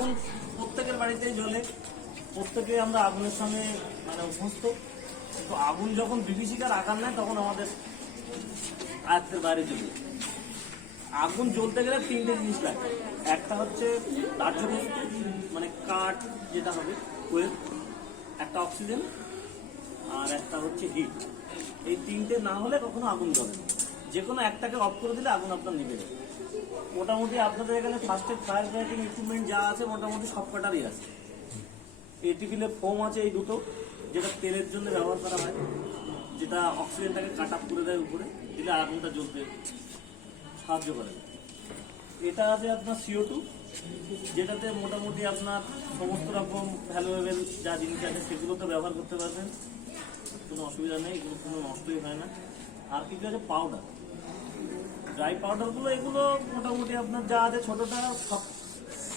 আগুন প্রত্যেকের বাড়িতেই জ্বলে, প্রত্যেকে আমরা আগুনের সঙ্গে মানে অভ্যস্ত। তো আগুন যখন বিভীষিকার আকার নেয় তখন আমাদের আয়ত্তের বাইরে চলে যায়। আগুন জ্বলতে গেলে তিনটে জিনিস লাগে। একটা হচ্ছে দাহ্য বস্তু মানে কাঠ যেটা হবে ওয়েল, একটা অক্সিজেন, আর একটা হচ্ছে হিট। এই তিনটে না হলে কখনো আগুন জ্বলে না। যে কোনো একটাকে অফ করে দিলে আগুন আপনার নিভে যাবে। মোটামুটি আপনাদের এখানে first aid fire fighting equipment যা আছে মোটামুটি সব কটারই আছে। এটিপিলে ফোম আছে এই দুটো, যেটা তেলের জন্য ব্যবহার করা হয়, যেটা অক্সিজেনটাকে কাট আপ করে দেয় উপরে, দিলে আগুনটা জ্বলতে সাহায্য করে। এটা আছে আপনার CO2, যেটাতে মোটামুটি আপনার সমস্ত রকম ভ্যালুয়েবল যা জিনিস আছে সেগুলোতে ব্যবহার করতে পারবেন, কোনো অসুবিধা নেই, এগুলো কোনো নষ্টই হয় না। আর কিছু আছে পাউডার, ড্রাই পাউডারগুলো, এগুলো মোটামুটি আপনার যা আছে ছোটোটা সব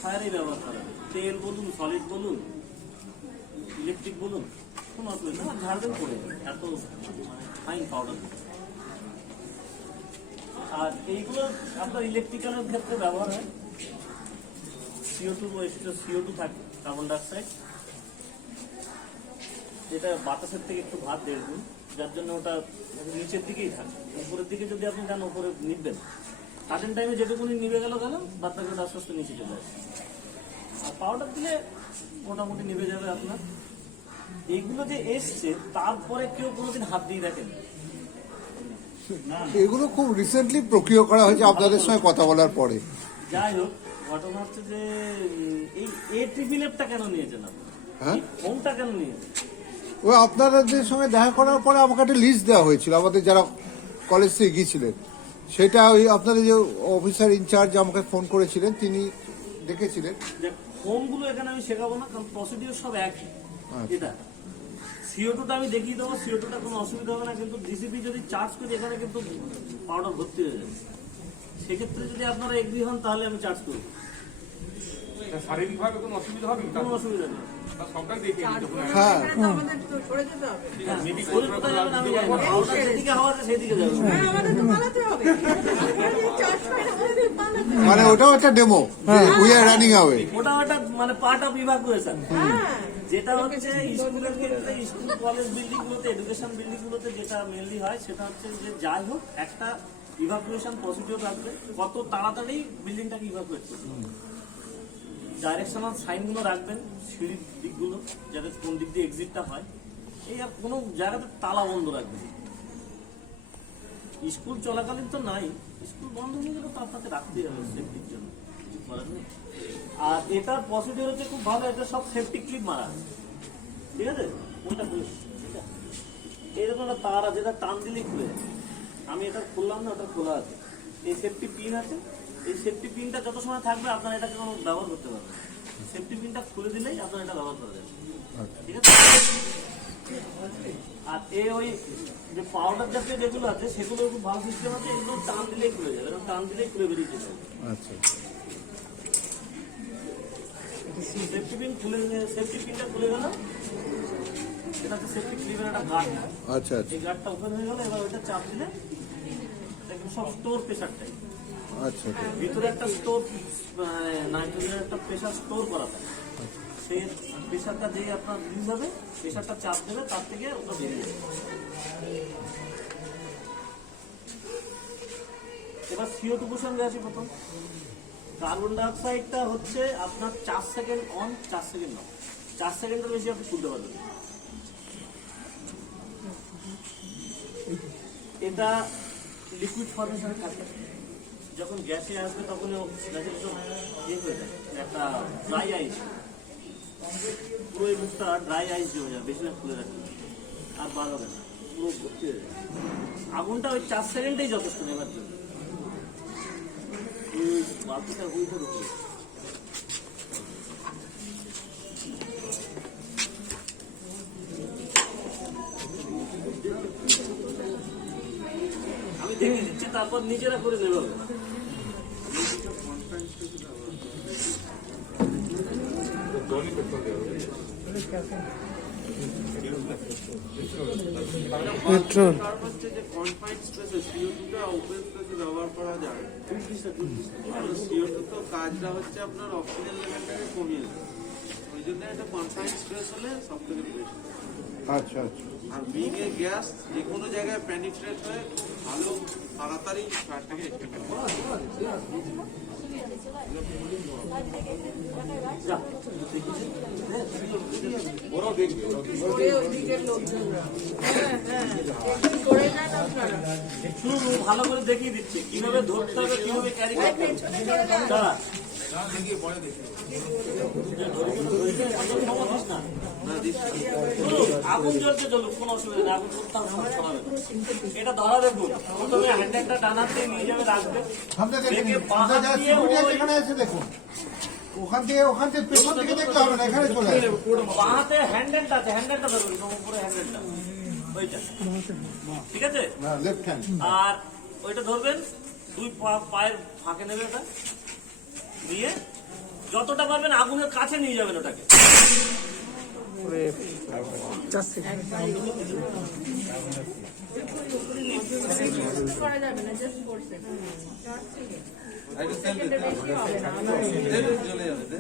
ফায়ারেই ব্যবহার করা হয়। তেল বলুন, সলিড বলুন, ইলেকট্রিক বলুন, কোনো অসুবিধা না, ঝাড়বেন পড়ে এত মানে ফাইন পাউডার। আর এইগুলো আপনার ইলেকট্রিক্যালের ক্ষেত্রে ব্যবহার হয়। CO2 থাকে, কার্বন ডাইঅক্সাইড, যেটা বাতাসের থেকে একটু ভাত 1.5 গুণ, যার জন্য ওটা নিচের দিকেই থাকে। উপরের দিকে যদি আপনি যান উপরে নিবেন, সার্টেন টাইমে যেটুকুনি নিভে গেল বাদ বাকি ওটা আস্তে আস্তে নিচে চলে আসে। আর পাউডার দিলে মোটামুটি নিভে যাবে আপনার। এইগুলো যে এসছে তারপরে কেউ কোনোদিন হাত দিয়ে দেখেন, এগুলো খুব রিসেন্টলি প্রক্রিয়া করা হয়েছে আপনাদের সঙ্গে কথা বলার পরে। যাই হোক, ঘটনা হচ্ছে যে এই ট্রিপিলেপটা কেন নিয়েছেন আপনি? হ্যাঁ, ফোনটা কেন নিয়েছেন? ওই আপনাদের সঙ্গে দেখা করার পরে আমাকে একটা লিস্ট দেওয়া হয়েছিল, আমাদের যারা কলেজ থেকে গিয়েছিলেন, সেটা ওই আপনাদের যে অফিসার ইনচার্জ আমাকে ফোন করেছিলেন, তিনি দেখেছিলেন। ফোনগুলো এখানে আমি শেখাবো না, কারণ প্রসিডিওর সব একই। এটা CO2টা আমি দেখিয়ে দেবো, CO2টা কোনো অসুবিধা হবে না, কিন্তু ডিসিপি যদি চার্জ করি এখানে কিন্তু পাউডার ভর্তি হয়ে যাবে। সেক্ষেত্রে যদি আপনারা এগ্রি হন তাহলে আমি চার্জ করবো। শারীরিকভাবে কোনো অসুবিধা হবে? কোনো অসুবিধা নেই। সবটাই দেখিয়ে দিতে হবে। হ্যাঁ, কোথায় যাবেন আমি জানি না। পাউডার যেদিকে হাওয়া আছে সেদিকে যাবে। মানে ওটাও একটা demo, we are running away. ওটাও একটা মানে পার্ট অফ ইভাকুয়েশন। যেটা হচ্ছে স্কুলের ক্ষেত্রে, স্কুল কলেজ বিল্ডিং গুলোতে, এডুকেশন বিল্ডিং গুলোতে যেটা মেনলি হয় সেটা হচ্ছে যে যাই হোক একটা ইভাকুয়েশন প্রসিডিওর রাখবে, কত তাড়াতাড়ি বিল্ডিংটাকে ইভাকুয়েট করবে। ডাইরেকশনাল সাইনগুলো রাখবেন সিঁড়ির দিকগুলো, যাতে কোন দিক দিয়ে এক্সিটটা হয়। এই আর কোনো জায়গাতে তালা বন্ধ রাখবেন। স্কুল চলাকালীন তো নাই, স্কুল বন্ধ হয়ে গেলে তো আপনাকে রাখতেই হবে সেফটির জন্য, কিছু করার নেই। আর এটার প্রসিডিওর হচ্ছে খুব ভালো, এটা সব সেফটি ক্লিপ মারা আছে, ঠিক আছে? কোনটা খুলে এরকম একটা তার আছে, এটা টান দিলেই খুলে যায়। আমি এটা খুললাম না, ওটা খোলা আছে। এই সেফটি পিন আছে, এই সেফটি পিনটা যত সময় থাকবে আপনারা এটাকে কোনো ব্যবহার করতে পারবেন। সেফটি পিনটা খুলে দিলেই আপনার এটা ব্যবহার করা যাবে, ঠিক আছে? আর ওই যে পাউডার জাতীয় যেগুলো আছে সেগুলো খুব ভালো সিস্টেম আছে, এগুলো টান দিলেই খুলে যাবে, টান দিলেই খুলে বেরিয়ে যাবে। আচ্ছা, সেফটি পিন খুলে, সেফটি পিনটা খুলে গেল, এটা হচ্ছে সেফটি ক্লিপের একটা গার্ড। আচ্ছা, আচ্ছা, এই গার্ডটা ওপেন হয়ে গেল, এবার ওইটা চাপ দিলে সব স্টোর প্রেশারটাই, আচ্ছা, ভিতরে একটা স্টোর নাইট্রোজেনের একটা প্রেশার স্টোর করা থাকে। সেই প্রেশারটা যেই আপনার রিলিজ হবে, প্রেশারটা চাপ দেবে, তার থেকে ওটা বেরিয়ে যাবে। এবার CO2 প্রসঙ্গে আসি। প্রথম কার্বন ডাইঅক্সাইডটা হচ্ছে আপনার 4 সেকেন্ড অন, 4 সেকেন্ড অফ। 4 সেকেন্ডের বেশি আপনি তুলতে পারবেন। এটা লিকুইড ফর্মেশনে থাকে, যখন গ্যাসে আসবে তখন গ্যাসের তো ইয়ে হয়ে যায়, একটা ড্রাই আইস, পুরো এই মুখটা ড্রাই আইস হয়ে যায়, বেশি না খুলে রাখবে আর বার হবে না, পুরো ভর্তি হয়ে যায়। আগুনটা ওই 4 সেকেন্ডেই যথেষ্ট নেবার জন্য। বালতিটা উল্টো উপরে আমি দেখে দিচ্ছি, তারপর নিজেরা করে নেবে। পেট্রোল ব্যবহার করা যায়। CO2 তো কাজটা হচ্ছে আপনার অক্সিজেন লেভেলটাকে কমিয়ে এই জন্য এটা কনফাইন্ড স্পেস হলে সব থেকে বেস্ট। আচ্ছা আচ্ছা। আর বিং এ গ্যাস যে কোনো জায়গায় পেনিট্রেট হয়ে ভালো তাড়াতাড়ি ফায়ারটাকে এক্সটেন্ড করে। ওরাও দেখবে একটু ভালো করে দেখিয়ে দিচ্ছি কিভাবে ধরতে হবে, কিভাবে ক্যারি করতে হবে। দাঁড়া। চলুক, আগুন জ্বলছে চলুক, কোনো অসুবিধা নেই, আগুন কোথাও ছড়াবে না। এটা ধরা দেখুন, প্রথমে হ্যান্ডেলটা ডানাতে নিয়ে যাবে, রাখবে, সামনে দেখুন, দেখে বাঁ আপনারা হাত যারা দিয়ে security আছে ওই এখানে এসে দেখুন। ওখান থেকে পেছন থেকে দেখতে হবে না, এখানে চলে আসবে। বাঁ হাতে হ্যান্ডেলটা আছে, হ্যান্ডেলটা ধরবেন, উপরে হ্যান্ডেলটা, ওইটা, ঠিক আছে? Left hand. আর ওইটা ধরবেন, দুই পায়ের ফাঁকে নেবে ওটা, দিয়ে যতটা পারবেন আগুনের কাছে নিয়ে যাবেন ওটাকে। করা যাবে না, জাস্ট করছে চলে যাবে দে।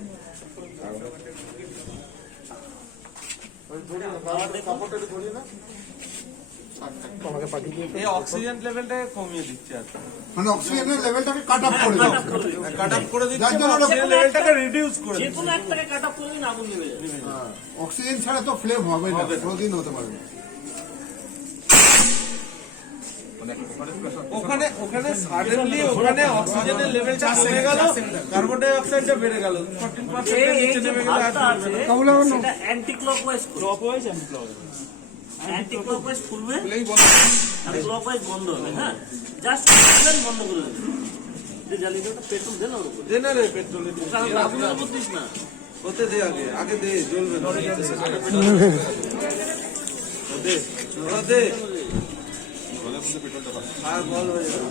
এই অক্সিজেন লেভেলটাকে কমিয়ে দিচ্ছে আর মানে অক্সিজেনের লেভেলটাকে কাট অফ করে কাট দাও। অফ করে দিন। কাট আপ করে দিচ্ছে, যার জন্য অক্সিজেন লেভেলটাকে রিডিউস করে যে কোনো একটাকে কাট অফ করে দিন, আগুন নেমে যাবে। অক্সিজেন ছাড়া তো ফ্লেম হবে না, কোনোদিন হতে পারবে না। ওখানে ওখানে সাডেনলি ওখানে অক্সিজেনের লেভেলটা কমে গেল, কার্বন ডাই অক্সাইডটা বেড়ে গেল 14% এর এই নিচে যে নেমে গেলে আর ভাতটা আছে, চলবে না। সেটা অ্যান্টি ক্লকওয়াইজ, অ্যান্টি ক্লকওয়াইজ খুলবে আর ক্লকওয়াইজ বন্ধ হবে। হ্যাঁ, জাস্ট বন্ধ করে দেবেন। যে জ্বালিয়ে ওটা পেট্রোল দেন ওর উপরে, দে না রে পেট্রোলের কারণ আগুনের উপর দিস না। হতে দে, আগে আগে দে, জ্বলবে না। দে ওরা দে, আর বল হয়ে যাবে।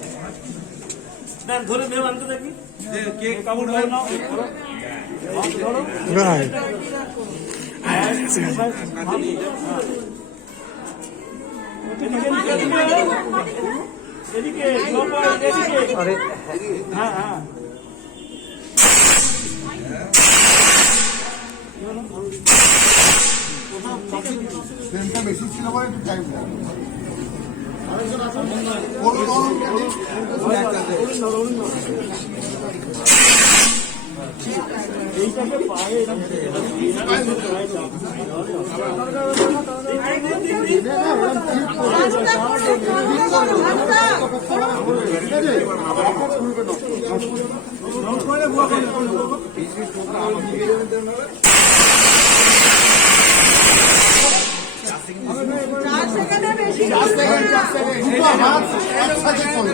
দেন ধরে মেয়ে আনতে দেখি। দে কেক কাপড় ভাই নাও, কাছে নিয়ে যা। এদিকে আরে হ্যাঁ হ্যাঁ ফ্লেমটা বেশি ছিল বলে একটু টাইম লাগে। করুন, করুন, করুন। দুটো হাত একসাথে চলবে।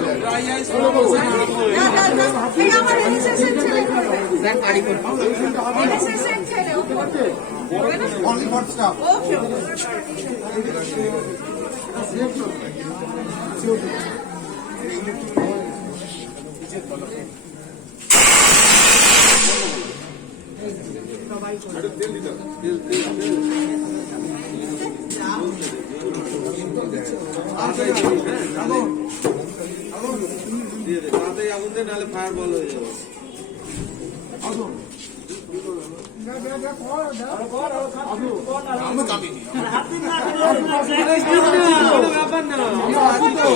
Only for staff. দিয়ে দে, তাড়াতাড়ি আগুন দে, নাহলে ফায়ার বল হয়ে যাবে। কোনো ব্যাপার না, আমরা আছি তো।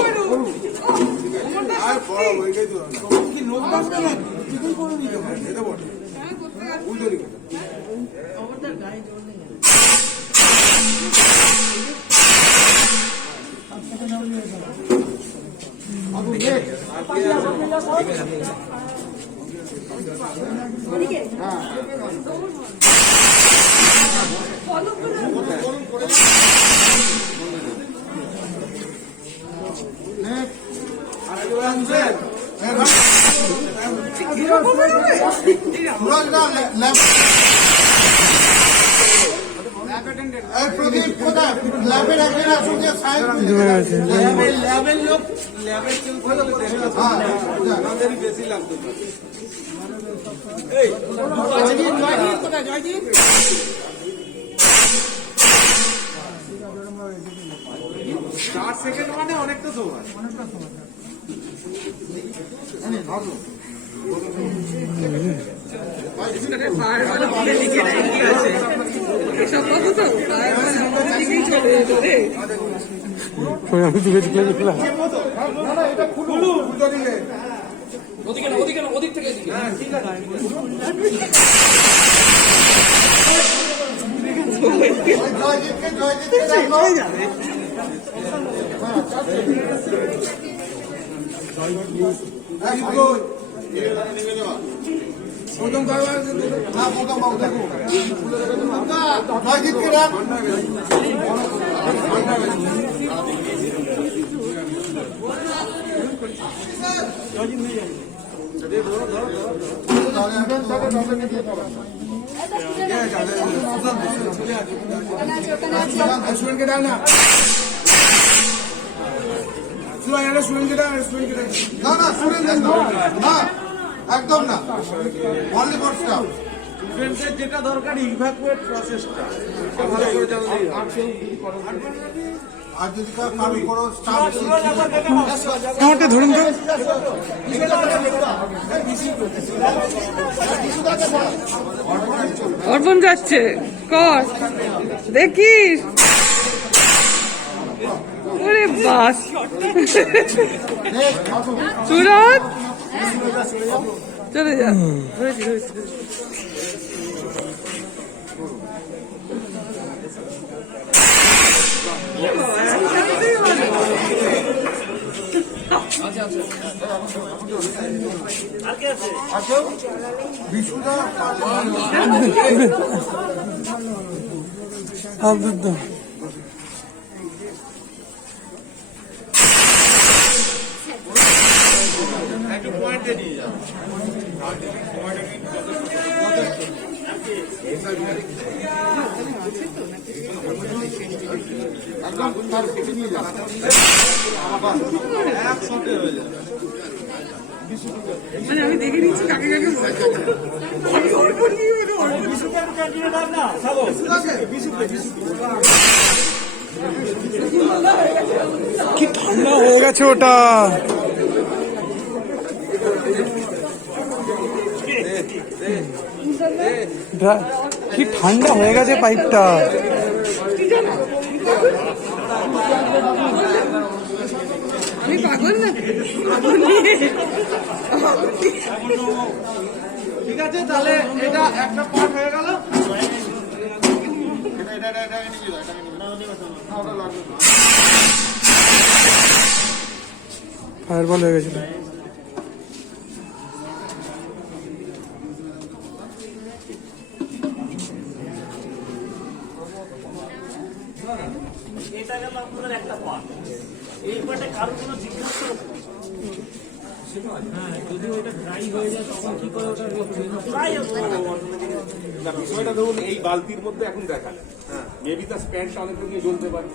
প্রদীপ কোথায়? ল্যাবে রাখেন, আসুন যে সায়েন্স ল্যাবের লোক, ল্যাবের কেউ থাকলে দেখে আসুন। আমাদেরই বেশি লাগতো। এই 4 সেকেন্ড মানে অনেকটা সময়। ফায়ার আমি দিকে দিকে দেখলাম জয়জিৎকে ডাকো। জয়জিৎকে ডাক। স্টুডেন্টকে ডাক না, স্টুডেন্টকে ডাক, স্টুডেন্টকে ডাক। না না স্টুডেন্টদের না, একদম না, অনলি ফর স্টাফ। স্টুডেন্টদের যেটা দরকার ইভ্যাকুয়েট প্রসেসটা ভালো করে জানলেই হবে। আর যদি কারো কোনো স্টাফ আমাকে ধরুন তো অর্পণ যাচ্ছে কর দেখিস ওরে বাস সুরত চলে যা হয়েছে হয়েছে আর কে আছে? বিশুদা আব্দুল একটু পয়েন্টে নিয়ে যাও। একসাথে হয়ে যাবে। মানে আমি দেখে নিচ্ছি কাকে কাকে আমি অর্পণ নিয়ে কি ঠান্ডা হয়ে গেছে ওটা কি ঠান্ডা হয়ে গেছে পাইপটা আমি পাগল না ঠিক আছে, তাহলে এটা একটা পার্ট হয়ে গেল। ফায়ারবল হয়ে গেছিল এটা গেল আপনাদের একটা পার্ট। এই পার্টে কারো কোনো জিজ্ঞাসা বিষয়টা ধরুন এই বালতির মধ্যে এখন দেখা মেবি তার স্প্যানটা অনেক নিয়ে জ্বলতে পারে।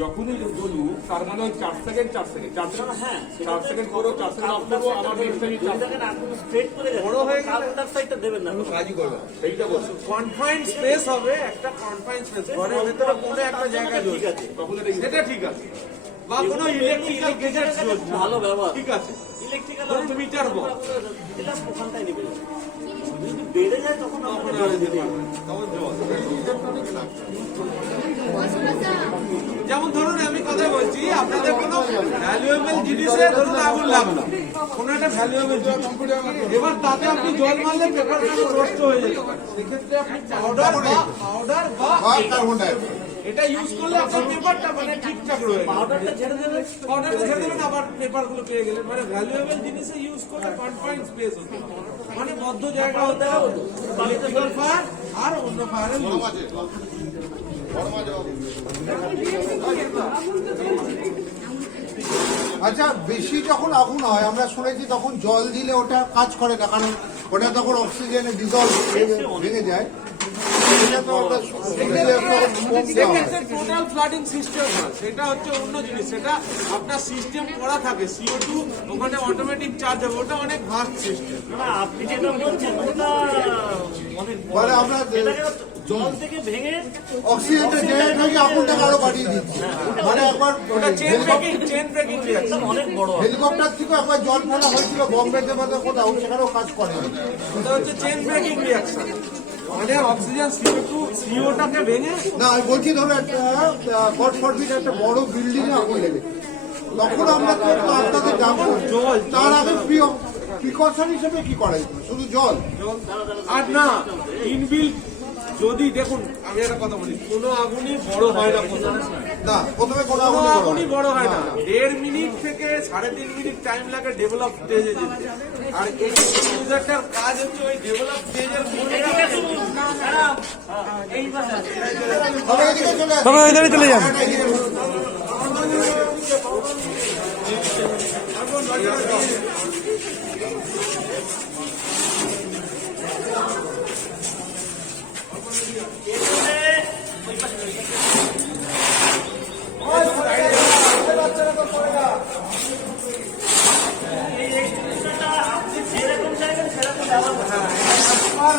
যখনই জ্বলুক তার মানে ওই 4 সেকেন্ড 4 সেকেন্ড 4 সেকেন্ড হ্যাঁ 4 সেকেন্ড করো 4 সেকেন্ড অফ করবো আবার নেক্সট টাইম 4 সেকেন্ড স্ট্রেট করে বড় হয়ে গেলে কার্বন ডাইঅক্সাইডটা দেবেন না। কাজই করবে সেইটা বলছো। কনফাইন্ড স্পেস হবে, একটা কনফাইন্ড স্পেস ঘরের ভেতরে কোনো একটা জায়গায় ঠিক আছে, তখন এটা সেটা ঠিক আছে। বা কোনো ইলেকট্রিক্যাল গেজেট ভালো ব্যবহার। ঠিক আছে, ইলেকট্রিক্যাল ধরুন মিটার বক্স এটা ওখানটাই নেবে। যদি বেড়ে যায় তখন আপনাকে জল দিতে হবে। তখন জল। যেমন ধরুন আমি কথা বলছি, আপনাদের কোনো ভ্যালুয়েবল জিনিসে ধরুন আগুন লাগলো, কোনো একটা ভ্যালুয়েবল জিনিস, এবার তাতে আপনি জল মারলে পেপারটা নষ্ট হয়ে যেতে পারে। সেক্ষেত্রে আপনি পাউডার বা কার্বন ডাইঅক্সাইড এটা ইউজ করলে আপনার পেপারটা মানে ঠিকঠাক রয়ে গেল। পাউডারটা ছেড়ে দেবে। পাউডারটা ছেড়ে দেবেন, আবার পেপার গুলো পেয়ে গেলেন। মানে ভ্যালুয়েবল জিনিসে ইউজ করলে কনফাইন্ড স্পেস হতে হবে, মানে বদ্ধ জায়গা হতে হবে। ইলেকট্রিক্যাল ফায়ার আর অন্য ফায়ারের আচ্ছা, বেশি যখন আগুন হয় আমরা শুনেছি তখন জল দিলে ওটা কাজ করে না, কারণ ওটা তখন অক্সিজেনে ডিজলভ ভেঙে যায়। এটা তো আমরা টোটাল ফ্লাডিং সিস্টেম না, সেটা হচ্ছে অন্য জিনিস। সেটা আপনার সিস্টেম করা থাকে, CO2 ওখানে অটোমেটিক চার্জ হবে, ওটা অনেক ভাস্ট সিস্টেম। না, আপনি যেটা বলছেন ওটা অনেক বড়। মানে আমরা এটাকে জল থেকে ভেঙে অক্সিজেনটা জেনারেট হয়ে আগুনটা আরো বাড়িয়ে দিচ্ছি। মানে একবার ওটা চেন ব্রেকিং রিঅ্যাকশন। অনেক বড়। হেলিকপ্টার থেকে একবার জল ফেলা হয়েছিল বম্বেতে বা কোথাও, সেখানেও কাজ করে। ওটা হচ্ছে চেন ব্রেকিং রিঅ্যাকশন। মানে অক্সিজেন CO2টাকে ভেঙে না আমি বলছি ধরো একটা গড ফরবিড একটা বড় বিল্ডিং এ আগুন লেগেছে তখন আমরা তো আপনাদের ডাকবো জল তার আগে প্রিকশন হিসেবে কি করা যেত শুধু জল আর না ইনবিল্ট যদি দেখুন আমি একটা কথা বলি কোনো আগুনই বড় হয় না প্রথমে না প্রথমে কোনো কোনো আগুন আগুনই বড় হয় না 1.5 মিনিট থেকে 3.5 মিনিট টাইম লাগে ডেভেলপ স্টেজে যেতে আর এই ইউজারটার কাজ হচ্ছে ওই ডেভেলপ স্টেজের তবে এদিকে চলে আসুন। তবে ওইখানে চলে যান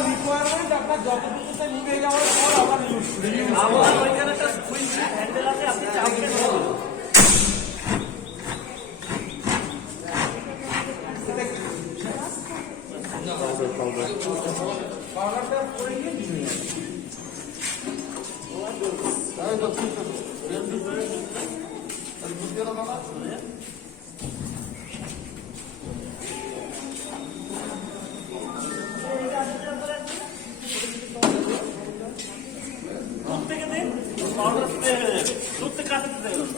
রিকোয়ারমেন্ট আপনার যতটুকুতে নিভে যাওয়ার পর আবার ইউজ আমার ওইখানে একটা সুইচ হ্যান্ডেল আছে, আপনি চাপলে দুধ থেকে দিন, পাউডার স্প্রে হয়ে যাবে। দুধ থেকে কাছে দিতে হবে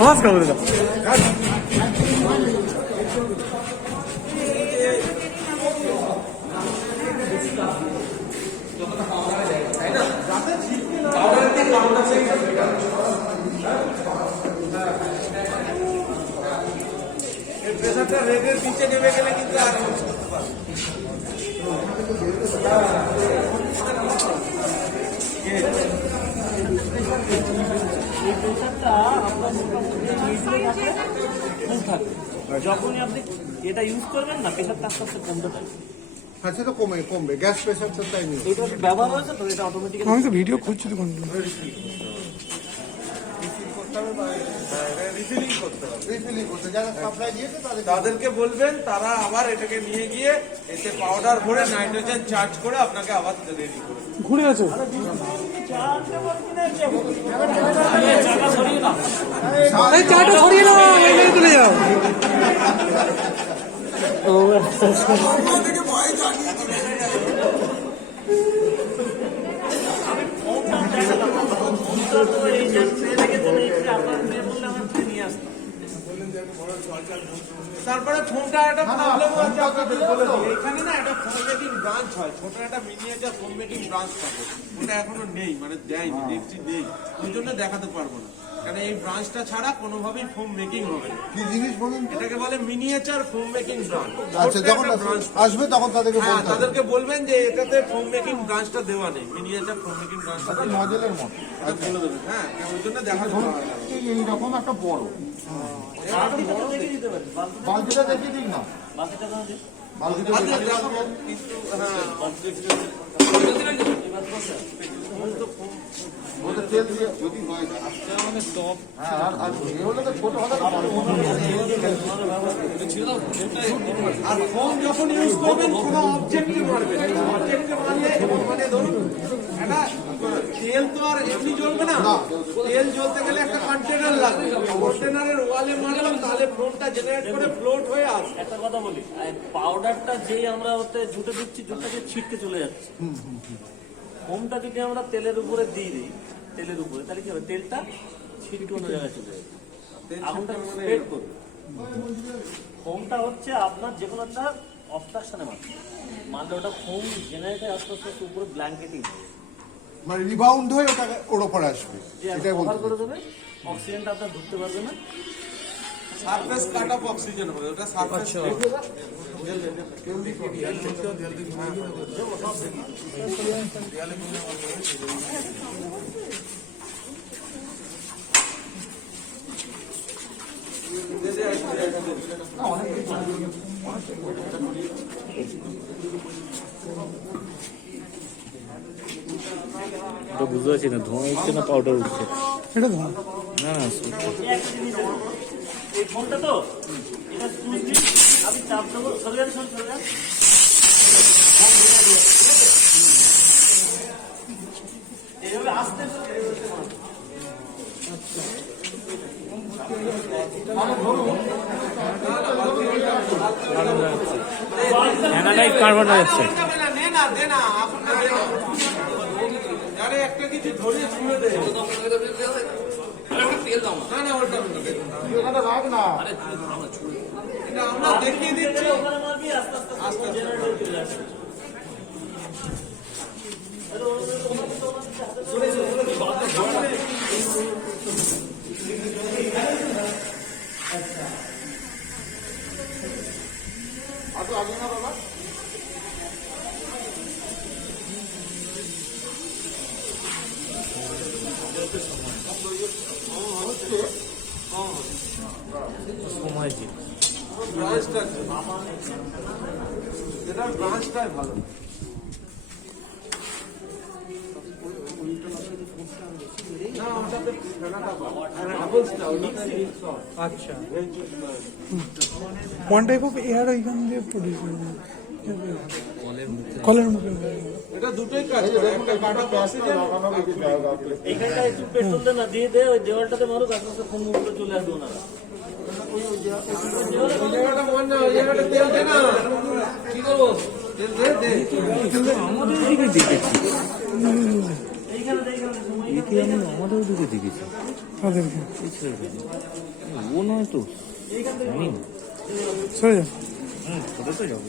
নমস্কার বলে দাও প্রেসারটা রেডের নিচে নেমে গেলে কিন্তু আর এই প্রেশারটা আপনার মোটামুটি মিডিয়াম আছে, ফুল থাকবে। যখনই আপনি এটা ইউজ করবেন না, প্রেশারটা আস্তে আস্তে কমতে থাকবে। হ্যাঁ সে তো কমবে গ্যাস প্রেশার তো তাই নেই এটা ব্যবহার হয়েছে তো, এটা অটোমেটিক্যালি আমি তো ভিডিও খুঁজছি তো রিফিলিং করতে হবে রিফিলিং করতে যারা সাপ্লাই দিয়েছে তাদের তাদেরকে বলবেন তারা আবার এটাকে নিয়ে গিয়ে এতে পাউডার ভরে নাইট্রোজেন চার্জ করে আপনাকে আবার রেডি করে ঘুরে আছে জায়গা সরিয়ে না। এই চাটা সরিয়ে নাও এখানে চলে যাও তারপরে ফোনটা একটা প্রবলেম আছে আপনাদের বলে দিই এখানে না একটা ফোন মেকিং ব্রাঞ্চ হয় ছোট একটা মিনিয়েচার ফোন মেকিং ব্রাঞ্চ থাকে ওটা এখনো নেই মানে দেয়নি দেখছি নেই ওই জন্য দেখাতে পারবো না কারণ এই ব্রাঞ্চটা ছাড়া কোনোভাবেই ফোম মেকিং হবে না কি জিনিস বলুন তো? এটাকে বলে মিনিয়েচার ফোম মেকিং ব্রাঞ্চ আচ্ছা যখন আসবে তখন তাদেরকে হ্যাঁ বলতে হবে তাদেরকে বলবেন যে এটাতে ফোম মেকিং ব্রাঞ্চটা দেওয়া নেই মিনিয়েচার ফোম মেকিং ব্রাঞ্চটা দেওয়া নেই। মডেলের মতো এটা বলে দেবেন হ্যাঁ ওই জন্য দেখাতে পারবো না এইরকম একটা বড় বালতিটা তো দেখে দিতে পারেন, বালতিটা দেখিয়ে দিন না বালতিটা তো দিন। বালতিটা আচ্ছা, দেখিয়ে দেখো, দিন। কিন্তু হ্যাঁ এবার বসে। ওটা তেল দিয়ে যদি হয় হ্যাঁ আর এ হলে তো ছোট হলে তো বড় আর ফোন যখন ইউজ করবেন কোনো অবজেক্টে মারবেন অবজেক্টে মারলে মানে ধরুন একটা তেল তো আর এমনি জ্বলবে না তেল জ্বলতে গেলে একটা কন্টেনার লাগবে কন্টেনারের ওয়ালে মারলাম তাহলে ফোনটা জেনারেট করে ফ্লোট হয়ে আসবে একটা কথা বলি, পাউডারটা যেই আমরা ওতে জুটে দিচ্ছি, জুটটাকে ছিটকে চলে যাচ্ছে। ফোমটা যদি আমরা তেলের উপরে দিয়ে দিই, তেলের উপরে, তাহলে কি হবে? তেলটা ছিটকে অন্য জায়গায় চলে যাবে, আগুনটা স্প্রেড করবে। ফোমটা হচ্ছে আপনার যে কোনো একটা অবস্ট্রাকশনে মারলে ওটা ফোম জেনারেটে আস্তে আস্তে আস্তে উপরে ব্ল্যাঙ্কেটিং মানে রিবাউন্ড হয়ে ওটাকে ওর ওপরে আসবে যে এটাই কভার বলতে করে দেবে, অক্সিজেনটা আপনার ঢুকতে পারবে না। সারফেস কাট অফ অক্সিজেন হবে ওটা সারফেস এটা বুঝতে পারছি না ধোঁয়া উঠছে না পাউডার উঠছে। এটা ধোঁয়া। না না একটা জিনিস দেখুন, এই ফোনটা তো এটা সুইচ দিন, আপনি চাপ দেবো, চলে যান, চলে যান। এইভাবে আস্তে অ্যানালাইট কার্বন ডাইঅক্সাইড। নে না দে না আগুন না দে না। আরে একটা কিছু ধরিয়ে ছুঁড়ে দে। না না ওটা না। এটা আমরা দেখিয়ে দিচ্ছি। ওখানে মারবি, আস্তে আস্তে জেনারেটর চলে আসবে। সময় জি ব্রাঞ্চটা এটা ব্রাঞ্চটাই ভালো। না ওটাতে ফেনাটা ভালো। ডাবলসটা ওটাতে মিক্স হয়। আচ্ছা। ওয়ান টাইপ অফ এয়ার ওইখান দিয়ে প্রডিউস কলের মুখে। এটা দুটোই কাজ করে। একটা কাটা অক্সিজেন এইখানটা একটু পেট্রোল দে না, দিয়ে দে, ওই দেওয়ালটাতে মারুক, আস্তে আস্তে ফোন মুখে চলে আসবে ওনারা। ওই জায়গাটা মন না, ওই জায়গাটা তেল দে না। কি করবো? তেল দে দে। আমাদের দিকে দেখেছি, এইখানে এইখানে একে আমি আমাদের দিকে দেখেছি। তাদেরকে এই ছেলেটা ও নয় তো, আমি না। সরে যা। ওটা তো যাবো।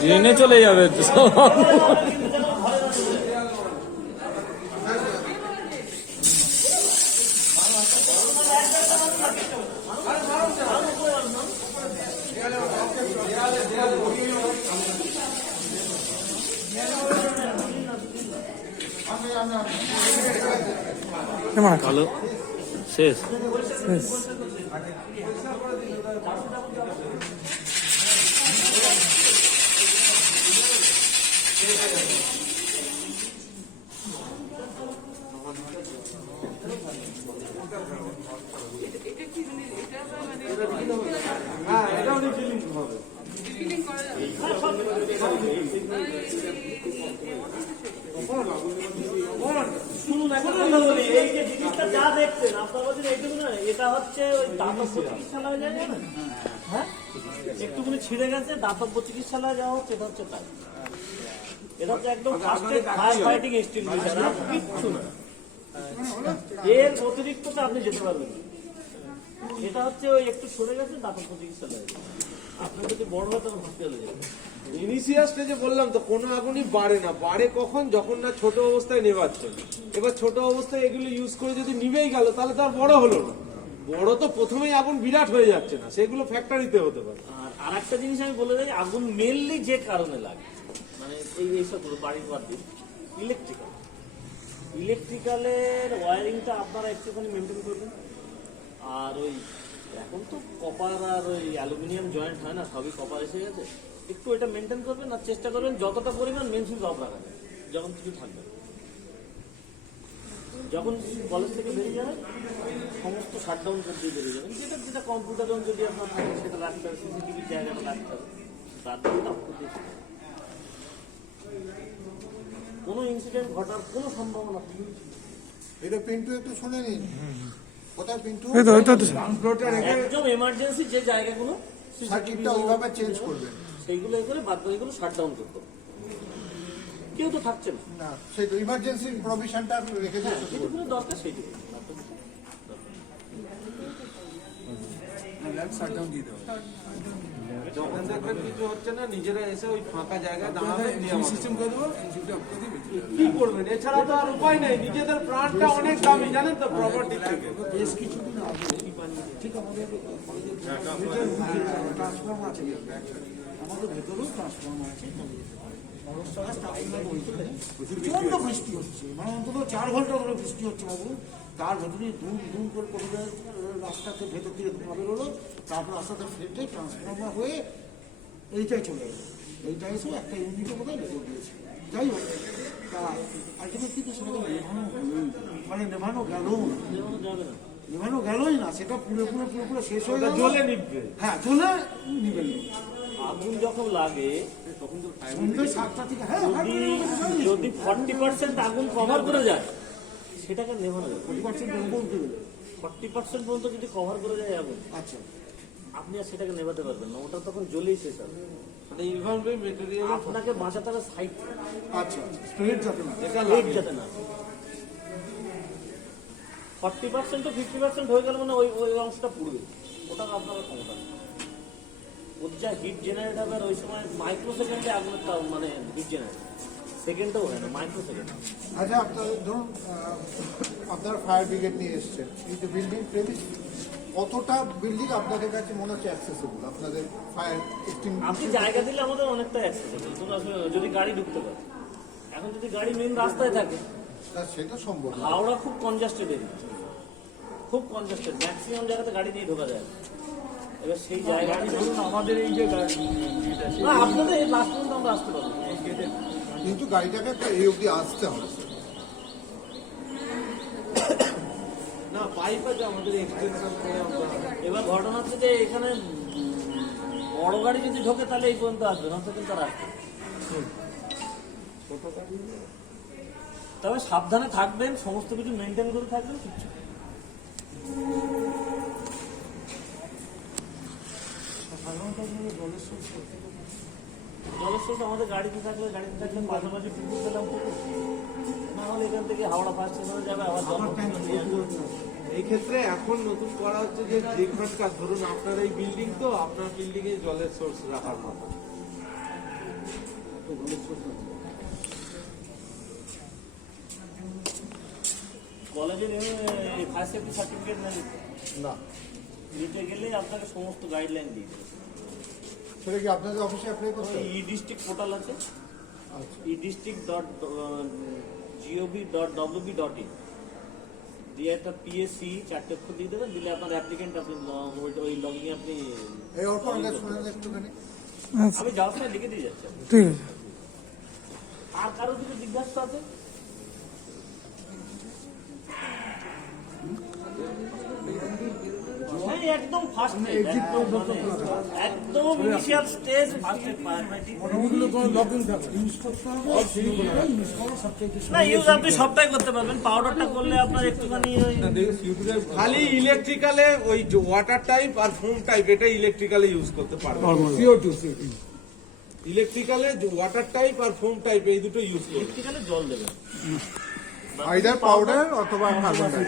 ট্রেনে চলে যাবে ভালো শেষ। হ্যাঁ এটা উনি ফিলিং হবে। শুনুন, এখন কথা বলি, এই যে জিনিসটা যা দেখছেন আপনার বলছেন এইটুকু না, এটা হচ্ছে ওই দাতব্য চিকিৎসালয়ে যায় না, হ্যাঁ, একটুখানি ছিঁড়ে গেছে, দাতব্য চিকিৎসালয়ে যাওয়া হচ্ছে, এটা হচ্ছে তাই। এটা হচ্ছে একদম first aid fire fighting extinguisher, আর কিচ্ছু না। এর অতিরিক্ত তো আপনি যেতে পারবেন না। এটা হচ্ছে ওই একটু সরে গেছে, দাতব্য চিকিৎসালয়ে আপনি যদি বড় হয় তখন হসপিটালে যাবেন। ইনিশিয়াল স্টেজে বললাম তো কোনো আগুনই বাড়ে না। বাড়ে কখন? যখন না ছোট অবস্থায় নেভাচ্ছে। এবার ছোট অবস্থায় এগুলো ইউজ করে যদি নিভেই গেল তাহলে তো আর বড় হলো না। বড় তো প্রথমেই আগুন বিরাট হয়ে যাচ্ছে না, সেগুলো ফ্যাক্টরিতে হতে পারে। আর একটা জিনিস আমি বলে দিই, আগুন মেনলি যে কারণে লাগে, মানে এইসব বাড়ির বাদ দিয়ে ইলেকট্রিক্যালের ওয়ারিংটা আপনারা একটুখানি মেনটেন করবেন। আর ওই এখন তো কপার আর ওই অ্যালুমিনিয়াম জয়েন্ট হয় না, সবই কপার এসে গেছে, একটু এটা মেনটেন করবেন। আর চেষ্টা করবেন যতটা পরিমাণ মেন সুইচ অফ রাখা যায়, যখন কিছু থাকবে। যখন কলেজ থেকে বেরিয়ে যাবেন সমস্ত শাটডাউন করে দিয়ে বেরিয়ে যাবেন। যেটা যেটা কম্পিউটার যদি আপনার থাকে সেটা রাখতে হবে, সিসিটিভির জায়গাটা রাখতে হবে, তার জন্য অফ করতে হবে। কোনো ইনসিডেন্ট ঘটার কোনো সম্ভাবনা নেই। এটা পিন্টু একটু শুনে নিন। কোথায় পিন্টু? এই তো একদম এমার্জেন্সি যে জায়গাগুলো সার্কিটটা ওইভাবে চেঞ্জ করবেন। সেইগুলো এ করে বাদ বাকিগুলো শাটডাউন করতে হবে। কেউ তো থাকছে না, না, সেই তো ইমার্জেন্সি প্রভিশনটা রেখে দিন। যেটুকুনো দরকার সেইটুকু। যখন দেখবেন কিছু হচ্ছে না, নিজেরা এসে ওই ফাঁকা জায়গায় দাঁড়াবেন, সিস্টেম করে দেবো। কি করবেন? এছাড়া তো আর উপায় নেই। নিজেদের প্রাণটা অনেক দামি, জানেন তো, প্রপার্টি থেকে। বেশ কিছুদিন আগে ঠিক আমাদের ট্রান্সফর্মার আছে, আমাদের ভেতরেও ট্রান্সফর্মার আছে। প্রচন্ড বৃষ্টি হচ্ছে, মানে অন্তত 4 ঘন্টা ধরে বৃষ্টি হচ্ছে বাবু। তার ভেতরে দুম দুম করে প্রথমে রাস্তাতে ভেতর থেকে ধোঁয়া বেরোলো, তারপর রাস্তাতে ফেটে ট্রান্সফর্মার হয়ে এইটাই চলে গেল। এইটা এসে একটা ইউনিটে বোধহয় লেগে দিয়েছে। যাই হোক, তা আলটিমেটলি তো সেটাকে নেভানো হলোই না। মানে নেভানো গেলও না, যেমন যাবে না। নেভানো গেলই না, সেটা পুরো শেষ হয়ে গেল। জ্বলে নিভবে। হ্যাঁ, জ্বলে নিবে। আগুন যখন লাগে তখন তো সন্ধ্যে 7টা থেকে, হ্যাঁ, যদি 40% আগুন কভার করে যায় সেটাকে নেভানো যাবে। 40% এরকম কি বলে? 40% পর্যন্ত যদি কভার করে যায় আগুন, আচ্ছা, আপনি আর সেটাকে নেভাতে পারবেন না, ওটা তখন জ্বলেই শেষ হবে। মানে ইনভলভ মেটেরিয়াল আপনাকে বাঁচাতে হবে সাইড, আচ্ছা, স্প্রেড যাতে না। যাতে না 40% to 50% হয়ে গেল মানে ওই ওই অংশটা পুড়বে, ওটা আপনার ক্ষমতা নেই। ওর যা হিট জেনারেট হবে আর ওই সময় মাইক্রো সেকেন্ডে আগুনের মানে হিট জেনারেট, সেকেন্ডও হয় না, মাইক্রো সেকেন্ড। আচ্ছা, আপনার ধরুন আপনারা ফায়ার ব্রিগেড নিয়ে এসছেন, এই যে বিল্ডিং প্রেমিস কতটা বিল্ডিং আপনাদের কাছে মনে হচ্ছে অ্যাক্সেসিবল? আপনাদের ফায়ার আপনি জায়গা দিলে আমাদের অনেকটা অ্যাক্সেসিবল, যদি গাড়ি ঢুকতে পারে। এখন যদি গাড়ি মেন রাস্তায় থাকে, সেটা সম্ভব না। হাওড়া খুব কনজাস্টেড এরিয়া, খুব কনজাস্টেড, ম্যাক্সিমাম জায়গাতে গাড়ি নিয়ে ঢোকা যায় না। এবার সেই জায়গাটি ধরুন আমাদের এই যে না, আপনাদের এই লাস্ট পর্যন্ত আমরা আসতে পারবো, কিন্তু গাড়িটাকে একটা এই অবধি আসতে হবে। না পাইপ আছে আমাদের এক্সটেনশন করে আমরা। এবার ঘটনা হচ্ছে যে এখানে বড় গাড়ি যদি ঢোকে তাহলে এই পর্যন্ত আসবে না, তো কিন্তু আর আসবে না। তবে সাবধানে থাকবেন, সমস্ত কিছু মেনটেন করে থাকবেন, কিচ্ছু নেই। জলের সোর্স আমাদের গাড়িতে থাকলে পাশাপাশি পুকুর পেলাম, পুকুর না হলে এখান থেকে হাওড়া ফার্স্ট স্টেশনে যাবে, আবার জল নিয়ে আসবে। এই ক্ষেত্রে এখন নতুন করা হচ্ছে যে ট্রিটমেন্ট কাজ, ধরুন আপনার এই বিল্ডিং, তো আপনার বিল্ডিং এ জলের সোর্স রাখার কথা। কলেজের ফায়ার সেফটি সার্টিফিকেট নেন না, নিতে গেলে আপনাকে সমস্ত গাইডলাইন দিয়ে দেবে। সেটা কি আপনাদের অফিসে অ্যাপ্লাই করতে হবে? ই ডিস্ট্রিক্ট পোর্টাল আছে, আচ্ছা, edistrict.gov.wb.in দিয়ে একটা পিএসসি 4টে অক্ষর দিয়ে দেবেন, দিলে আপনার অ্যাপ্লিকেন্ট আপনি ওই লগইন আপনি এই অল্প আগে শুনেন একটুখানি। আচ্ছা, আমি যাওয়ার সময় লিখে দিয়ে যাচ্ছি। ঠিক আছে। আর কারো কিছু জিজ্ঞাসা আছে? হ্যাঁ, একদম ফার্স্ট একদম ইনিশিয়াল স্টেজ, ফার্স্ট না ইউজ আপনি সবটাই করতে পারবেন। পাউডারটা করলে আপনার একটুখানি খালি ইলেকট্রিক্যালে ওই ওয়াটার টাইপ আর ফোম টাইপ, এটা ইলেকট্রিক্যালে ইউজ করতে পারবেন। ইলেকট্রিক্যালে ওয়াটার টাইপ আর ফোম টাইপ এই দুটো ইউজ করবেন। ইলেকট্রিক্যালে জল দেবেন, আইদার পাউডার অথবা কার্বন ডাই।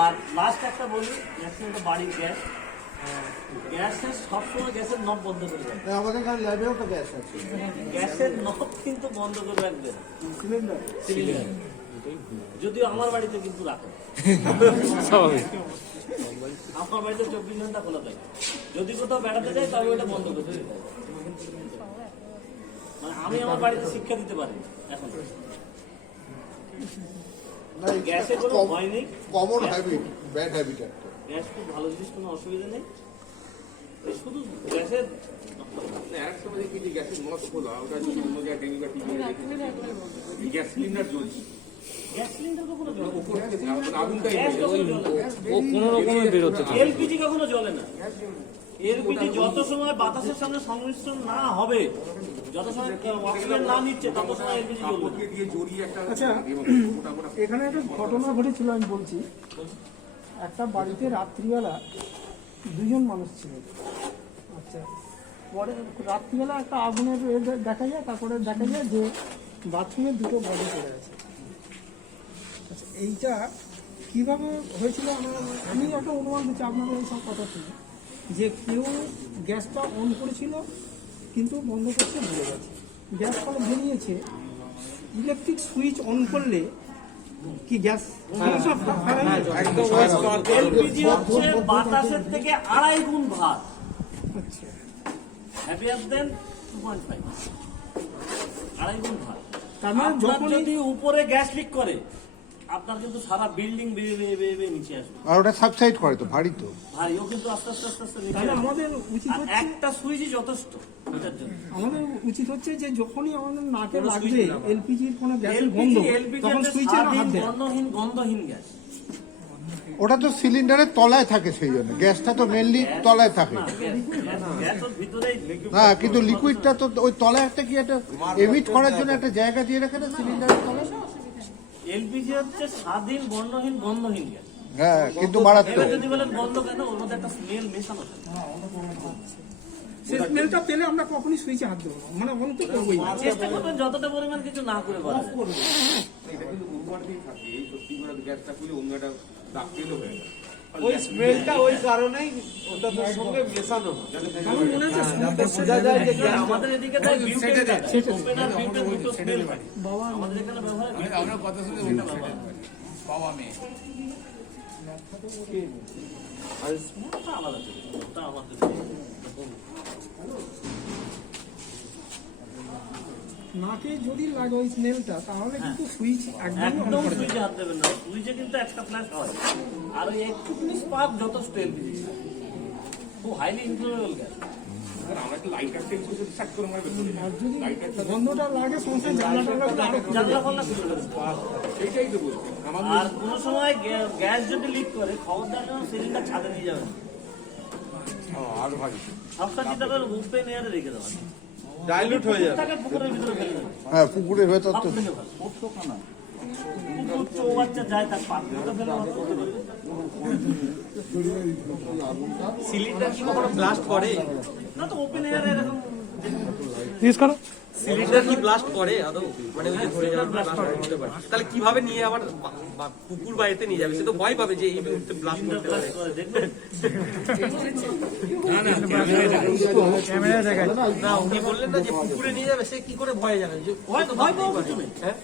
আর লাস্ট একটা বলি, ম্যাক্সিমাম তো বাড়ির গ্যাস, গ্যাসের সবসময় গ্যাসের নব বন্ধ করে দেবেন। আমাদের এখানে ল্যাবেও তো গ্যাস আছে। গ্যাসের নব কিন্তু বন্ধ করে রাখবেন, সিলিন্ডার সিলিন্ডার যদিও আমার বাড়িতে কিন্তু রাখেন, আমার বাড়িতে 24 ঘন্টা খোলা থাকে। যদি কোথাও বেড়াতে যাই তবে ওটা বন্ধ করে দিতে হবে। মানে আমি আমার বাড়িতে শিক্ষা দিতে পারি এখন, গ্যাসে কোনো ভয় নেই, কমন হ্যাবিট, ব্যাড হ্যাবিট একটা। গ্যাস খুব ভালো জিনিস, কোনো অসুবিধা নেই। এই শুধু গ্যাসের এক সময় দেখি যে গ্যাসের নট খোলা, ওটা যদি অন্য জায়গায় টিভি বা টিভি গ্যাস সিলিন্ডার জ্বলছে, গ্যাস সিলিন্ডার কখনো জ্বলে না। উপর থেকে আগুনটাই গ্যাস কখনো জ্বলে না। ও কোনো রকমে বেরোচ্ছে। এলপিজি কখনো জ্বলে না। এলপিজি যত সময় বাতাসের সঙ্গে সংমিশ্রণ না হবে, যত সময় অক্সিজেন না নিচ্ছে, তত সময় এলপিজি জ্বলবে না। দিয়ে জড়িয়ে একটা আচ্ছা, এখানে একটা ঘটনা ঘটেছিল, আমি বলছি। একটা বাড়িতে রাত্রিবেলা দুজন মানুষ ছিল। আচ্ছা, পরে রাত্রিবেলা একটা আগুনের দেখা যায়, তারপরে দেখা যায় যে বাথরুমে দুটো বডি পড়ে আছে। আচ্ছা, এইটা কিভাবে হয়েছিল আমি একটা অনুমান দিচ্ছি, আপনাদের এই সব কথা শুনে, যে কেউ গ্যাসটা অন করেছিল কিন্তু বন্ধ করতে ভুলে গেছে, গ্যাস ফলে বেরিয়েছে। ইলেকট্রিক সুইচ অন করলে কি গ্যাস একদম এলপিজি হচ্ছে বাতাসের থেকে 2.5 গুণ ভার, আচ্ছা, হ্যাভিয়ার দেন 2.5, 2.5 গুণ ভার। তার মানে আপনার যদি উপরে গ্যাস লিক করে আপনার কিন্তু সারা বিল্ডিং বেয়ে বেয়ে বেয়ে বেয়ে নিচে আসবে। আর ওটা সাবসাইড করে তো, ভারী তো। ভাই ও কিন্তু আস্তে আস্তে আস্তে আস্তে নিচে তাহলে আসবে। আমাদের উচিত আর হচ্ছে একটা সুইচই যথেষ্ট এটার জন্য। আমাদের উচিত হচ্ছে যে যখনই আমাদের নাকে কোনো লাগবে switch না। এলপিজির কোনো গ্যাসের গন্ধ, এলপিজি তখন হচ্ছে সুইচে না হাত স্বাধীন, দেয়। গন্ধহীন গ্যাস। ওটা তো সিলিন্ডারের তলায় থাকে, সেই জন্য গ্যাসটা তো মেনলি তলায় থাকে। না, গ্যাস ওর ভিতরেই না, কিন্তু লিকুইডটা তো ওই তলায় একটা কি একটা এমিট করার জন্য একটা জায়গা দিয়ে রাখে না সিলিন্ডারের তলায়। এলপিজি হচ্ছে স্বাধীন গন্ধহীন গ্যাস। হ্যাঁ, কিন্তু মারাত্মক। এবার যদি বলেন গন্ধ কেন, ওর মধ্যে একটা স্মেল মেশানো থাকে। সেই স্মেলটা পেলে আমরা কখনই সুইচে হাত দেবো না, মানে অন্ত করবোই না। চেষ্টা করবেন যতটা পরিমাণ কিছু না করে পারেন। এটা কিন্তু উন্মারতেই থাকে, এই সত্যি করে গ্যাসটা খুলে অন্য একটা দাগ পেলো হয়ে যায়। ওই স্মেলটা ওই কারণেই ওটার সঙ্গে মেশানো হয়। আমার মনে হচ্ছে যাতে বোঝা যায় যে গ্যাস আমাদের এদিকে তাই বিউটেন ওপেন আর বিউটেন দুটো স্মেল হয়। আমাদের এখানে ব্যবহার হয় আমরা কথা শুনে বাবা মেয়ে আর স্মোকটা আলাদা ছিল, ওটা আমাদের নাকে যদি লাগে ওই স্মেলটা, তাহলে কিন্তু সুইচ একদমই অন একদম করে দেবে। সুইচে হাত দেবেন না। সুইচে কিন্তু একটা ফ্ল্যাশ হয়, আর ওই একটুখানি স্পার্ক যথেষ্ট এলপিজি, খুব হাইলি ইনফ্লেমেবল গ্যাস। আমরা একটা লাইটার চেঞ্জ করে সেট করে মারবে আর যদি গন্ধটা লাগে সমস্যা জানলাটা লাগলে আরো জানলা ফাল্লা খুলে দেবেন। সেইটাই তো বলছি আমার আর কোনো সময় গ্যাস যদি লিক করে, খবরদার যেন সিলিন্ডার ছাদে নিয়ে যাবেন। আর ভারী সবসময় চিন্তা করে ওপেন এয়ারে রেখে দেবেন। ডাইলুট হয়ে যাবে। তাকে পুকুরের ভিতরে ফেলে দেবেন। হ্যাঁ, পুকুরের ভেতর সব তো থেকে ভালো। কুকুর চৌবাচ্চা যায়, তার পাত্রে ফেলে মাছ করতে পারবে। সিলিন্ডার কি কখনো ব্লাস্ট করে? না তো ওপেন এয়ারে এরকম ইউজ করো। সিলিন্ডার কি ব্লাস্ট করে আদৌ? মানে ওই যে ধরে যাওয়ার ব্লাস্ট করতে পারে। তাহলে কিভাবে নিয়ে আবার পুকুর বাড়িতে নিয়ে যাবে? সে তো ভয় পাবে যে এই মুহূর্তে ব্লাস্ট করতে পারে। করে দেখবেন। ক্যামেরা দেখায়। না, উনি বললেন না যে পুকুরে নিয়ে যাবে, সে কি করে ভয়ে যাবে? যে ভয় ভয় পাওয়ার কিছু নেই। হ্যাঁ?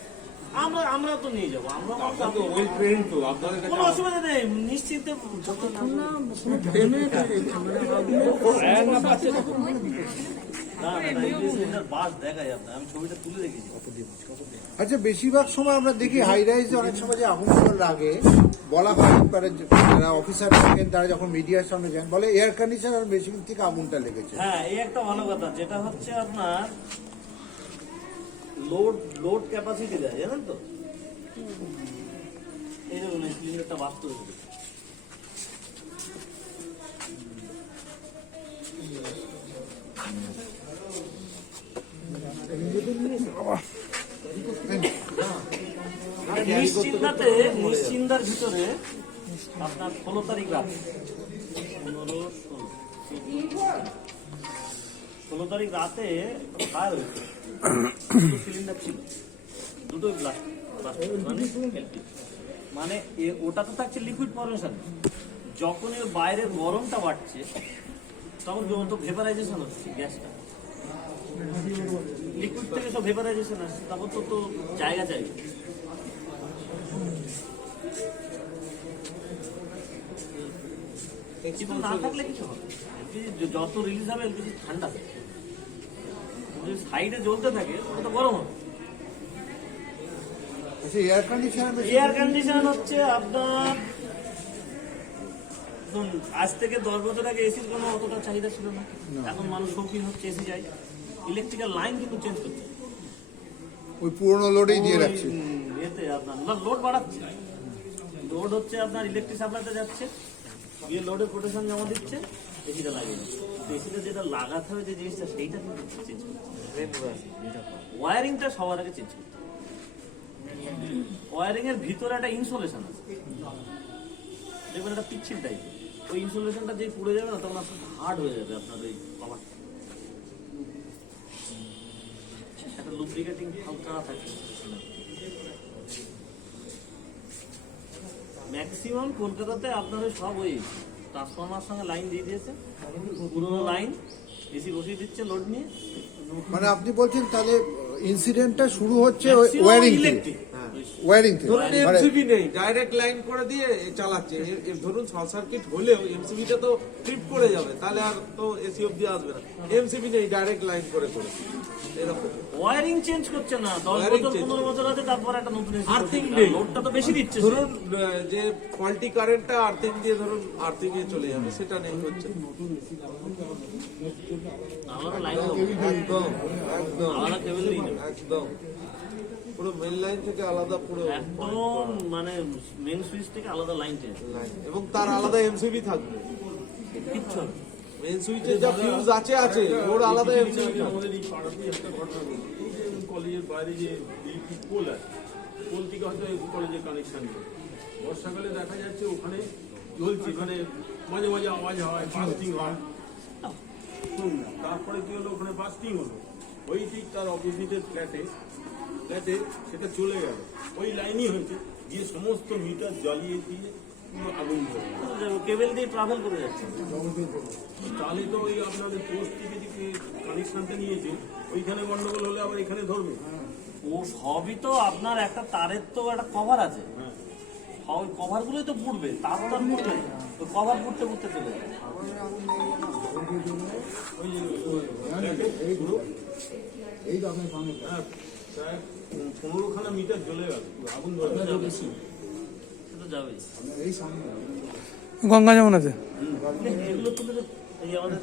আমরা তো নিয়ে যাবো, আমরা আপনার তো ওই ট্রেন তো আপনাদের কাছে কোনো অসুবিধা নেই, নিশ্চিন্তে যতক্ষণ না কোনো ফ্লেমে বাস দেখায় আপনার, আমি ছবিটা তুলে রেখেছি। আচ্ছা, বেশিরভাগ সময় আমরা দেখি হাই রাইজে অনেক সময় যে আগুন লাগে, বলা হয় মানে যারা অফিসার থাকেন তারা যখন মিডিয়ার সামনে যান বলে এয়ার কন্ডিশনার মেশিন থেকে আগুনটা লেগেছে। হ্যাঁ, এই একটা ভালো কথা, যেটা হচ্ছে আপনার লোড ক্যাপাসিটি দেয়, জানেন তো? এই দেখুন, এই সিলিন্ডারটা বাস করে দিল। নিশ্চিন্তার ভিতরে আপনার 16 তারিখ রাত 16 তারিখ রাতে ফায়ার হয়েছে। দুটো সিলিন্ডার ছিল, দুটোই ব্লাস্ট মানে ওটা তো থাকছে লিকুইড ফরমেশন। যখন এর বাইরের গরমটা বাড়ছে তখন যত ভেপারাইজেশন হচ্ছে গ্যাসটা, লিকুইড থেকে সব ভেপারাইজেশন আসছে, তখন তো জায়গা চাই। কিন্তু না থাকলে কিছু হবে, যত রিলিজ হবে এলপিজি ঠান্ডা থাকে, যদি সাইডে জ্বলতে থাকে ওটা তো গরম হবে। আচ্ছা, এয়ার কন্ডিশনার এয়ার কন্ডিশন হচ্ছে আপনার আজ থেকে 10 বছর আগে এসির কোনো অতটা চাহিদা ছিল না, এখন মানুষ শৌখিন হচ্ছে, এসি যায়। ইলেকট্রিক্যাল লাইন কিন্তু চেঞ্জ করছে, ওই পুরোনো লোডেই দিয়ে রাখছে। এতে আপনার লোড বাড়াচ্ছে, লোড হচ্ছে আপনার ইলেকট্রিক সাপ্লাইতে যাচ্ছে, গিয়ে লোডে প্রোটেকশন জমা দিচ্ছে, এসিটা লাগিয়ে দিচ্ছে। এসিটা যেটা লাগাতে হবে যে জিনিসটা, সেইটা কিন্তু চেঞ্জ করছে। ওয়ারিংটা সবার আগে চেঞ্জ করতে হবে। ওয়ারিং এর ভিতরে একটা ইনসুলেশন আছে, দেখবেন একটা পিচ্ছিল টাইপের, ওই ইনসুলেশনটা যেই পুড়ে যাবে না, তখন আপনার হার্ড হয়ে যাবে আপনার ওই কভারটা। একটা লুব্রিকেটিং হালকা থাকে। ম্যাক্সিমাম কলকাতাতে আপনার ওই সব ওই ট্রান্সফরমার সঙ্গে লাইন দিয়ে দিয়েছে, পুরোনো লাইন, এসি বসিয়ে দিচ্ছে লোড নিয়ে। মানে আপনি বলছেন তাহলে ইনসিডেন্টটা শুরু হচ্ছে ওয়ারিং থেকে, ইলেকট্রিক ওয়ারিং থেকে ধরুন মানে এমসিবি নেই, ডাইরেক্ট লাইন করে দিয়ে চালাচ্ছে। ধরুন শর্ট সার্কিট হলেও এমসিবিটা তো ট্রিপ করে যাবে, তাহলে আর তো এসি অব্দি আসবে না। এমসিবি নেই, ডাইরেক্ট লাইন করে এরকম ওয়ারিং চেঞ্জ করছে না, 10 Wiring বছর change 15 বছর আছে, তারপর একটা নতুন এসি আর্থিং করছে। নেই। লোডটা তো বেশি দিচ্ছে সে। ধরুন যে ফল্টি কারেন্টটা আর্থিং দিয়ে ধরুন আর্থিং এ চলে যাবে, সেটা নেই হচ্ছে। আলাদা লাইন দেবো, একদম একদম আলাদা কেবল দিয়ে দেবো। একদম পুরো মেন লাইন থেকে আলাদা পুরো একদম মানে মেন সুইচ থেকে আলাদা লাইন চেঞ্জ, লাইন, এবং তার আলাদা এমসিবি থাকবে। কিচ্ছু হবে না। মেন সুইচে যা ফিউজ আছে ওর আলাদা এমসিবি থাকবে। আমাদের এই পাড়াতেই একটা ঘটনা ঘটেছে। এই যে কলেজের বাইরে যে ইলেকট্রিক পোল আছে, পোল থেকে হয়তো এই কলেজের কানেকশন নেই। বর্ষাকালে দেখা যাচ্ছে ওখানে জ্বলছে, মানে মাঝে মাঝে আওয়াজ হয়, বাস্টিং হয়। তারপরে কি হলো, ওখানে বাস্টিং হলো, ওই ঠিক তার অপোজিটের ফ্ল্যাটে সেটা চলে গেল, ওই লাইনই হয়েছে, গিয়ে সমস্ত মিটার জ্বালিয়ে দিয়ে পুরো আগুন ধরে গেল। কেবল দিয়ে ট্রাভেল করে যাচ্ছে। তাহলে তো ওই আপনাদের পোস্ট থেকে যে কানেকশনটা নিয়েছে, ওইখানে গন্ডগোল হলে আবার এখানে ধরবে। ও সবই তো আপনার একটা তারের তো একটা কভার আছে, ওই কভার গুলোই তো পুড়বে, তার তো আর পুড়বে না। ওই কভার পুড়তে পুড়তে চলে যাবে। হ্যাঁ, প্রায় 15খানা মিটার জ্বলে গেল, আগুন ধরে গেল। সে তো যাবেই। গঙ্গা যমুনাতে এগুলো তো এই আমাদের